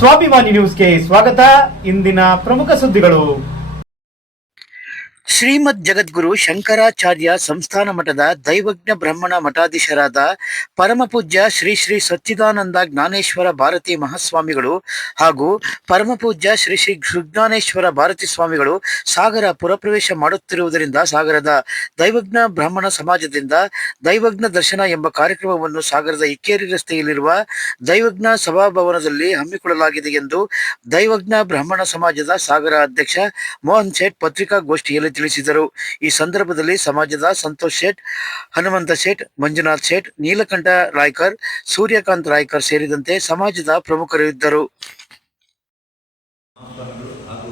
ಸ್ವಾಭಿಮಾನಿ ನ್ಯೂಸ್ಗೆ ಸ್ವಾಗತ. ಇಂದಿನ ಪ್ರಮುಖ ಸುದ್ದಿಗಳು. ಶ್ರೀಮದ್ ಜಗದ್ಗುರು ಶಂಕರಾಚಾರ್ಯ ಸಂಸ್ಥಾನ ಮಠದ ದೈವಜ್ಞ ಬ್ರಹ್ಮಣ ಮಠಾಧೀಶರಾದ ಪರಮಪೂಜ್ಯ ಶ್ರೀ ಶ್ರೀ ಸಚ್ಚಿದಾನಂದ ಜ್ಞಾನೇಶ್ವರ ಭಾರತಿ ಮಹಾಸ್ವಾಮಿಗಳು ಹಾಗೂ ಪರಮಪೂಜ್ಯ ಶ್ರೀ ಶ್ರೀ ಸುಜ್ಞಾನೇಶ್ವರ ಭಾರತಿ ಸ್ವಾಮಿಗಳು ಸಾಗರ ಪುರಪ್ರವೇಶ ಮಾಡುತ್ತಿರುವುದರಿಂದ ಸಾಗರದ ದೈವಜ್ಞ ಬ್ರಾಹ್ಮಣ ಸಮಾಜದಿಂದ ದೈವಜ್ಞ ದರ್ಶನ ಎಂಬ ಕಾರ್ಯಕ್ರಮವನ್ನು ಸಾಗರದ ಇಕ್ಕೇರಿ ರಸ್ತೆಯಲ್ಲಿರುವ ದೈವಜ್ಞ ಸಭಾಭವನದಲ್ಲಿ ಹಮ್ಮಿಕೊಳ್ಳಲಾಗಿದೆ ಎಂದು ದೈವಜ್ಞ ಬ್ರಾಹ್ಮಣ ಸಮಾಜದ ಸಾಗರ ಅಧ್ಯಕ್ಷ ಮೋಹನ್ ಶೇಟ್ ಪತ್ರಿಕಾಗೋಷ್ಠಿಯಲ್ಲಿ ತಿಳಿಸಿದರು. ಈ ಸಂದರ್ಭದಲ್ಲಿ ಸಮಾಜದ ಸಂತೋಷ್ ಶೇಟ್, ಹನುಮಂತ ಶೇಟ್, ಮಂಜುನಾಥ್ ಶೇಟ್, ನೀಲಕಂಠ ರಾಯ್ಕರ್, ಸೂರ್ಯಕಾಂತ್ ರಾಯ್ಕರ್ ಸೇರಿದಂತೆ ಸಮಾಜದ ಪ್ರಮುಖರು ಇದ್ದರು. ಹಾಗೂ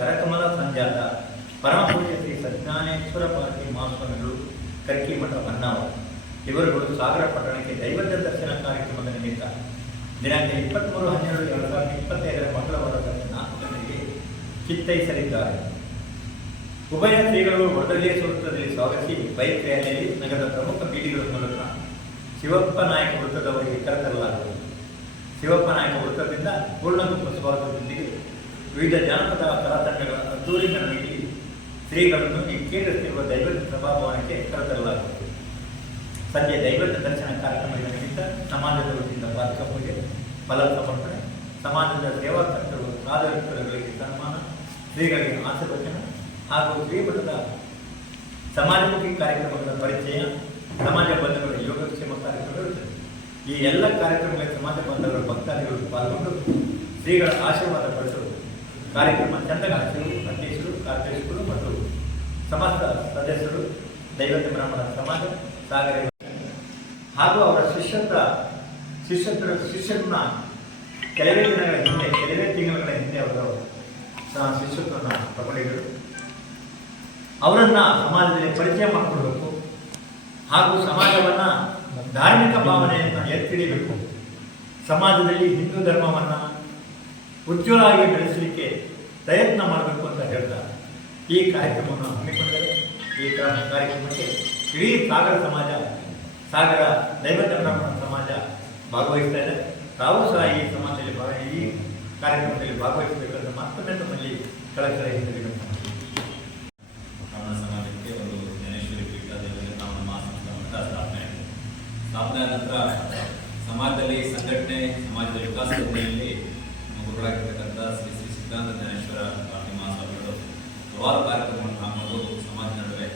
ಕರಕಮಲ ಸಂಜಾತ ಪರಮಪೂಜ್ಯ ಶ್ರೀ ಸಜ್ಞಾನೇಶ್ವರ ಭಾರತಿ ಮಹಾಸ್ವಾಮಿಗಳು ಕರ್ಕಿಮಠ ಹೊನ್ನಾವರ ಇವರುಗಳು ಸಾಗರ ಪಟ್ಟಣಕ್ಕೆ ದೈವಜ್ಞ ದರ್ಶನ ಕಾರ್ಯಕ್ರಮದ ನಿಮಿತ್ತ ದಿನಾಂಕ 23/12/2025 ಮಂಗಳವಾರ 4 ಗಂಟೆಗೆ ಚಿತ್ತೈಸಲಿದ್ದಾರೆ. ಉಭಯ ಶ್ರೀಗಳು ವರದಳ್ಳಿಯ ವೃತ್ತದಲ್ಲಿ ಸ್ವಾಗತಿಸಿ ಬೈಕ್ ರ್ಯಾಲಿಯಲ್ಲಿ ನಗರದ ಪ್ರಮುಖ ಬೀದಿಗಳ ಮೂಲಕ ಶಿವಪ್ಪ ನಾಯಕ ವೃತ್ತದವರೆಗೆ ಕರೆತರಲಾಗುವುದು. ಶಿವಪ್ಪ ನಾಯಕ ವೃತ್ತದಿಂದ ಪೂರ್ಣಗುಂಪ ಸ್ವಾಗತದೊಂದಿಗೆ ವಿವಿಧ ಜಾನಪದ ಕಲಾತಂಡಗಳ ಅದ್ದೂರಿ ಮೆರವಣಿಗೆ ಶ್ರೀಗಳನ್ನು ಕೇಂದ್ರಿಸಿರುವ ದೈವಜ್ಞ ಸಭಾಭವನಕ್ಕೆ ಕರೆತರಲಾಗುವುದು. ಸಂಜೆ ದೈವಜ್ಞ ದರ್ಶನ ಕಾರ್ಯಕ್ರಮದ ನಿಮಿತ್ತ ಸಮಾಜದ ವತಿಯಿಂದ ಪಾದಕ ಪೂಜೆ, ಫಲ ಸಮರ್ಪಣೆ, ಸಮಾಜದ ಸೇವಾಕರ್ತರು ಸಾಧಕರುಗಳಿಗೆ ಸನ್ಮಾನ, ಶ್ರೀಗಳಿಗೆ ಆಶೀರ್ವಚನ ಹಾಗೂ ಶ್ರೀಮಠದ ಸಮಾಜಮುಖಿ ಕಾರ್ಯಕ್ರಮಗಳ ಪರಿಚಯ, ಸಮಾಜ ಬಂಧುಗಳ ಯೋಗಕ್ಷೇಮ ಕಾರ್ಯಕ್ರಮಗಳಿರುತ್ತದೆ. ಈ ಎಲ್ಲ ಕಾರ್ಯಕ್ರಮಗಳಲ್ಲಿ ಸಮಾಜ ಬಂಧುಗಳ ಭಕ್ತಾದಿಗಳು ಪಾಲ್ಗೊಂಡು ಶ್ರೀಗಳ ಆಶೀರ್ವಾದ ಪಡಿಸುವುದು. ಕಾರ್ಯಕ್ರಮ ಚಂದಗಾಸರು, ಅಧ್ಯಕ್ಷರು, ಕಾರ್ಯದರ್ಶಿಗಳು ಮತ್ತು ಸಮಸ್ತ ಸದಸ್ಯರು ದೈವಜ್ಞ ಬ್ರಾಹ್ಮಣ ಸಮಾಜ ಸಾಗರ ಹಾಗೂ ಅವರ ಶಿಷ್ಯರನ್ನ ಕೆಲವೇ ತಿಂಗಳ ಹಿಂದೆ ಅವರ ಶಿಷ್ಯತ್ವವನ್ನು ತಗೊಂಡಿದ್ದರು. ಅವರನ್ನು ಸಮಾಜದಲ್ಲಿ ಪರಿಚಯ ಮಾಡಿಕೊಡ್ಬೇಕು ಹಾಗೂ ಸಮಾಜವನ್ನು ಧಾರ್ಮಿಕ ಭಾವನೆಯನ್ನು ಎತ್ತಿಡಿಬೇಕು. ಸಮಾಜದಲ್ಲಿ ಹಿಂದೂ ಧರ್ಮವನ್ನು ಉಜ್ವಲವಾಗಿ ಬೆಳೆಸಲಿಕ್ಕೆ ಪ್ರಯತ್ನ ಮಾಡಬೇಕು ಅಂತ ಹೇಳ್ತಾರೆ. ಈ ಕಾರ್ಯಕ್ರಮವನ್ನು ಹಮ್ಮಿಕೊಂಡರೆ ಈ ಕಾರ್ಯಕ್ರಮಕ್ಕೆ ಇಡೀ ಸಾಗರ ಸಮಾಜ, ಸಾಗರ ದೈವಜ್ಞ ಬ್ರಾಹ್ಮಣ ಸಮಾಜ ಭಾಗವಹಿಸ್ತಾ ಇದೆ. ತಾವು ಸಹ ಈ ಸಮಾಜದಲ್ಲಿ ಈ ಕಾರ್ಯಕ್ರಮದಲ್ಲಿ ಭಾಗವಹಿಸಬೇಕಂತ ಮತ್ತೊಮ್ಮೆ ತಮ್ಮಲ್ಲಿ ಕಳಕಳಿ ಹಿಂದಿರುಗಿ ಸಮಾಜಕ್ಕೆ ಒಂದು ಜ್ಞಾನೇಶ್ವರಿ ಪೀಠ ನಾವು ಮಹಾಸಂಸ್ಥಾನ ಸ್ಥಾಪನೆ ನಂತರ ಸಮಾಜದಲ್ಲಿ ಸಂಘಟನೆ, ಸಮಾಜದ ವಿಕಾಸದ ದಿಸೆಯಲ್ಲಿ ಗುರುಗಳಾಗಿರ್ತಕ್ಕಂಥ ಶ್ರೀ ಶ್ರೀ ಸಿದ್ಧಾಂತ ಜ್ಞಾನೇಶ್ವರ ಭಾರತಿ ಮಹಾಸ್ವಾಮಿಗಳು ಹಲವಾರು ಕಾರ್ಯಕ್ರಮಗಳನ್ನು ಹಾಕೋದು, ಸಮಾಜ ನಡುವೆ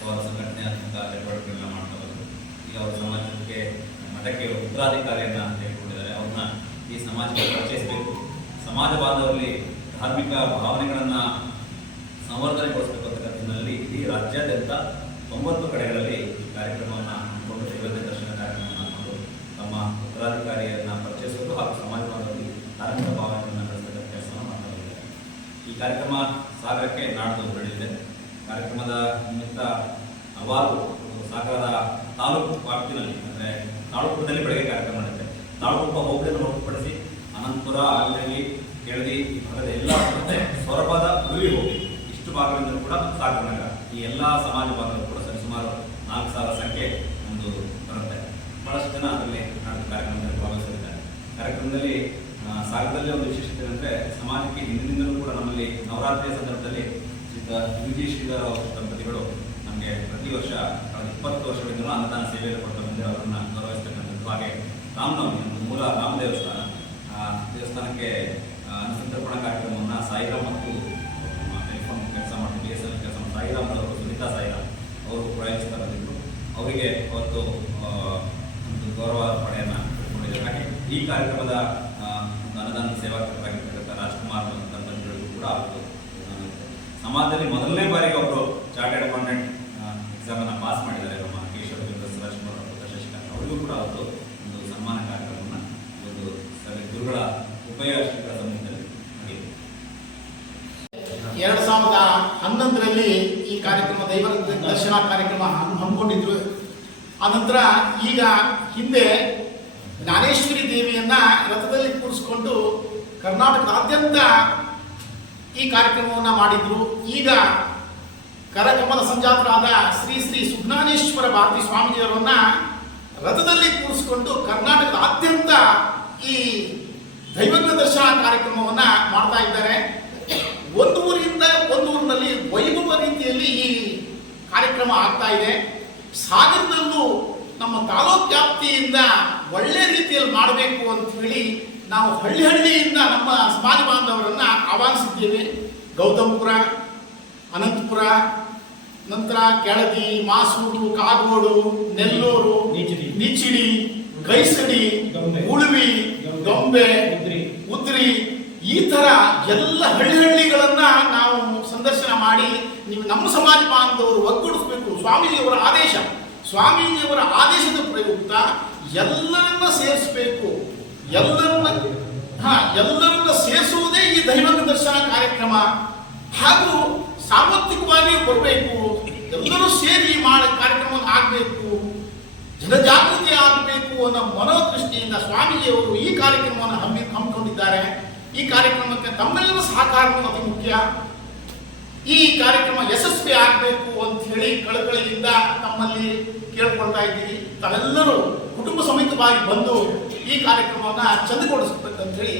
ಅವರ ಸಂಘಟನೆಯಾತ್ಮಕ ಚಟುವಟಿಕೆಗಳನ್ನ ಮಾಡ್ತಾ ಬಂದರು. ಈಗ ಅವರ ಸಮಾಜಕ್ಕೆ ಮಠಕ್ಕೆ ಉತ್ತರಾಧಿಕಾರಿಯನ್ನು ತೆಗೆದುಕೊಂಡಿದ್ದಾರೆ. ಅವ್ರನ್ನ ಈ ಸಮಾಜಕ್ಕೆ ಪರಿಚಯಿಸಬೇಕು, ಸಮಾಜ ಬಾಂಧವರಲ್ಲಿ ಧಾರ್ಮಿಕ ಭಾವನೆಗಳನ್ನು ಸಂವರ್ಧನೆಗೊಳಿಸಬೇಕು ಅಂತಕ್ಕಂಥದ್ದಲ್ಲಿ ಇಡೀ ರಾಜ್ಯಾದ್ಯಂತ 9 ಕಡೆಗಳಲ್ಲಿ ಈ ಕಾರ್ಯಕ್ರಮವನ್ನು ಹಮ್ಮಿಕೊಂಡು ದೈವಜ್ಞ ದರ್ಶನ ಕಾರ್ಯಕ್ರಮವನ್ನು ಹಾಕೊಂಡು ತಮ್ಮ ಉತ್ತರಾಧಿಕಾರಿಯನ್ನು ಪರಿಚಯಿಸೋದು ಹಾಗೂ ಸಮಾಜ ಬಾಂಧವರಲ್ಲಿ ಧಾರ್ಮಿಕ ಭಾವನೆಗಳನ್ನು ಬೆಳೆಸತಕ್ಕಂಥ ಕೆಲಸವನ್ನು ಮಾಡ್ತಾ ಇದ್ದಾರೆ. ಈ ಕಾರ್ಯಕ್ರಮ ಸಾಗರಕ್ಕೆ ನಾಡ್ದು ಬೆಳೆದಿದೆ. ಕಾರ್ಯಕ್ರಮದ ನಿಮಿತ್ತ ಹಲವಾರು ಸಾಗರದ ತಾಲೂಕು ವ್ಯಾಪ್ತಿನಲ್ಲಿ ಅಂದರೆ ತಾಳಗುಪ್ಪದಲ್ಲಿ ಬೆಳಗ್ಗೆ ಕಾರ್ಯಕ್ರಮ ನಡೆಯುತ್ತೆ. ತಾಳಗುಪ್ಪ ಹೋಬಳಿಯನ್ನು ಹೊರತುಪಡಿಸಿ ಅನಂತಪುರ, ಆಲಹಳ್ಳಿ, ಕೆಳದಿ ಈ ಭಾಗದ ಎಲ್ಲ ಮತ್ತೆ ಸೊರಬದ, ಉಳುವಿ ಹೋಗಿ ಇಷ್ಟು ಭಾಗಗಳಿಂದಲೂ ಕೂಡ ಸಾಗರ ನಗರ ಈ ಎಲ್ಲ ಸಮಾಜ ಭಾಗಗಳು ಕೂಡ ಸರಿಸುಮಾರು 4,000 ಸಂಖ್ಯೆ ಒಂದು ಬರುತ್ತೆ. ಬಹಳಷ್ಟು ಜನ ಅದರಲ್ಲಿ ನಡೆದ ಕಾರ್ಯಕ್ರಮದಲ್ಲಿ ಭಾಗವಹಿಸಿದ್ದಾರೆ. ಕಾರ್ಯಕ್ರಮದಲ್ಲಿ ಸಾಗರದಲ್ಲಿ ಒಂದು ವಿಶೇಷತೆ ಅಂದರೆ ಸಮಾಜಕ್ಕೆ ಹಿಂದಿನಿಂದಲೂ ಕೂಡ ನಮ್ಮಲ್ಲಿ ನವರಾತ್ರಿಯ ಸಂದರ್ಭದಲ್ಲಿ ಯುಜಿ ಶ್ರೀಧರ್ ಅವರ ದಂಪತಿಗಳು ನಮಗೆ ಪ್ರತಿ ವರ್ಷ 20 ವರ್ಷಗಳಿಂದಲೂ ಅನ್ನದಾನ ಸೇವೆಯನ್ನು ಕೊಟ್ಟು ಬಂದು ಅವರನ್ನು ಗೌರವಿಸ್ತಕ್ಕಂಥದ್ದು. ಹಾಗೆ ರಾಮನವಮಿ ಮೂಲ ರಾಮ ದೇವಸ್ಥಾನಕ್ಕೆ ಅನ್ನಸಂತರ್ಪಣಾ ಕಾರ್ಯಕ್ರಮವನ್ನು ಸಾಯಿರಾಮ್ ಮತ್ತು ಟೆಲಿಫೋನ್ ಕೆಲಸ ಮಾಡಿ BSNL ಕೆಲಸ ಮಾಡಿ ಸಾಯಿರಾಮ್ ಅವರು, ಸುನೀತಾ ಸಾಯಿರಾಮ್ ಅವರು ಪ್ರಯಾಣಿಸ್ತಾ ಬಂದಿದ್ದರು. ಅವರಿಗೆ ಅವತ್ತು ಒಂದು ಗೌರವ ಪಡೆಯನ್ನು ಕೊಟ್ಟಿದ್ದಾರೆ. ಹಾಗೆ ಈ ಕಾರ್ಯಕ್ರಮದ ಅನ್ನದಾನ ಸೇವಾಕರಾಗಿರ್ತಕ್ಕಂಥ ರಾಜ್ಕುಮಾರ್ ದಂಪತಿಗಳಿಗೂ ಕೂಡ ಅವತ್ತು ಸಮಾಜದಲ್ಲಿ ಮೊದಲನೇ ಬಾರಿಗೆ ಅವರು ಚಾರ್ಟರ್ಡ್ ಅಕೌಂಟೆಂಟ್ ಎಕ್ಸಾಮನ್ನು ಪಾಸ್ ಮಾಡಿದ್ದಾರೆ. ನಮ್ಮ ಕೇಶವ ರಾಜ್ಕುಮಾರ್ ಮತ್ತು ಶಶಿಕಾಂತ್ ಅವರಿಗೂ ಕೂಡ ಅವತ್ತು ಒಂದು ಸನ್ಮಾನ ಕಾರ್ಯಕ್ರಮವನ್ನು ಒಂದು ಗುರುಗಳ ಉಪಯ ಶ್ರೀಗಳ ಸಮ್ಮುಖದಲ್ಲಿ ನಡೆಯಿತು. 2011ರಲ್ಲಿ ಈ ಕಾರ್ಯಕ್ರಮ ದೈವ ದರ್ಶನ ಕಾರ್ಯಕ್ರಮ ಹಮ್ಮಿಕೊಂಡಿದ್ರು. ಆನಂತರ ಈಗ ಹಿಂದೆ ಜ್ಞಾನೇಶ್ವರಿ ದೇವಿಯನ್ನ ರಥದಲ್ಲಿ ಕೂರಿಸಿಕೊಂಡು ಕರ್ನಾಟಕದಾದ್ಯಂತ ಈ ಕಾರ್ಯಕ್ರಮವನ್ನು ಮಾಡಿದ್ರು. ಈಗ ಕರಕಮಲ ಸಂಜಾತರಾದ ಶ್ರೀ ಶ್ರೀ ಸುಜ್ಞಾನೇಶ್ವರ ಭಾರತಿ ಸ್ವಾಮೀಜಿಯವರನ್ನ ರಥದಲ್ಲಿ ಕೂರಿಸಿಕೊಂಡು ಕರ್ನಾಟಕದಾದ್ಯಂತ ಈ ದೈವಜ್ಞ ದರ್ಶನ ಕಾರ್ಯಕ್ರಮವನ್ನ ಮಾಡ್ತಾ ಇದ್ದಾರೆ. ಒಂದು ಊರಿಂದ ಒಂದು ಊರಿನಲ್ಲಿ ವೈಭವ ರೀತಿಯಲ್ಲಿ ಈ ಕಾರ್ಯಕ್ರಮ ಆಗ್ತಾ ಇದೆ. ಸಾಗರದಲ್ಲೂ ನಮ್ಮ ತಾಲೂಕು ವ್ಯಾಪ್ತಿಯಿಂದ ಒಳ್ಳೆ ರೀತಿಯಲ್ಲಿ ಮಾಡಬೇಕು ಅಂತ ಹೇಳಿ ನಾವು ಹಳ್ಳಿಯಿಂದ ನಮ್ಮ ಸಮಾಜ ಬಾಂಧವರನ್ನ ಆಹ್ವಾನಿಸಿದ್ದೇವೆ. ಗೌತಮ್ಪುರ, ಅನಂತಪುರ, ನಂತರ ಕೆಳದಿ, ಮಾಸೂರು, ಕಾಗೋಡು, ನೆಲ್ಲೂರು, ನಿಚಿಡಿ, ಗೈಸಡಿ, ಉಳುವಿ, ದೊಂಬೆ, ಉದ್ರಿ, ಈ ತರ ಎಲ್ಲ ಹಳ್ಳಿಗಳನ್ನ ನಾವು ಸಂದರ್ಶನ ಮಾಡಿ ನೀವು ನಮ್ಮ ಸಮಾಜ ಬಾಂಧವರು ಒಗ್ಗೂಡಿಸಬೇಕು. ಸ್ವಾಮೀಜಿಯವರ ಆದೇಶದ ಪ್ರಯುಕ್ತ ಎಲ್ಲರನ್ನ ಸೇರಿಸಬೇಕು. ಎಲ್ಲರನ್ನ ಸೇರಿಸುವುದೇ ಈ ದೈವಜ್ಞ ದರ್ಶನ ಕಾರ್ಯಕ್ರಮ. ಹಾಗೂ ಸಾರ್ವತ್ರಿಕವಾಗಿ ಬರಬೇಕು, ಎಲ್ಲರೂ ಸೇರಿ ಕಾರ್ಯಕ್ರಮವನ್ನು ಆಗಬೇಕು, ಜನಜಾಗೃತಿ ಆಗಬೇಕು ಅನ್ನೋ ಮನೋದೃಷ್ಟಿಯಿಂದ ಸ್ವಾಮೀಜಿಯವರು ಈ ಕಾರ್ಯಕ್ರಮವನ್ನು ಹಮ್ಮಿಕೊಂಡಿದ್ದಾರೆ. ಈ ಕಾರ್ಯಕ್ರಮಕ್ಕೆ ತಮ್ಮೆಲ್ಲರ ಸಹಕಾರವು ಅತಿ ಮುಖ್ಯ. ಈ ಕಾರ್ಯಕ್ರಮ ಯಶಸ್ವಿ ಆಗಬೇಕು ಅಂತ ಹೇಳಿ ಕಳಕಳಿಯಿಂದ ತಮ್ಮಲ್ಲಿ ಕೇಳ್ಕೊಳ್ತಾ ಇದ್ದೀವಿ. ತಾವೆಲ್ಲರೂ ಕುಟುಂಬ ಸಮೇತವಾಗಿ ಬಂದು ಈ ಕಾರ್ಯಕ್ರಮವನ್ನು ಚಂದಗೊಳಿಸಬೇಕಂತ ಹೇಳಿ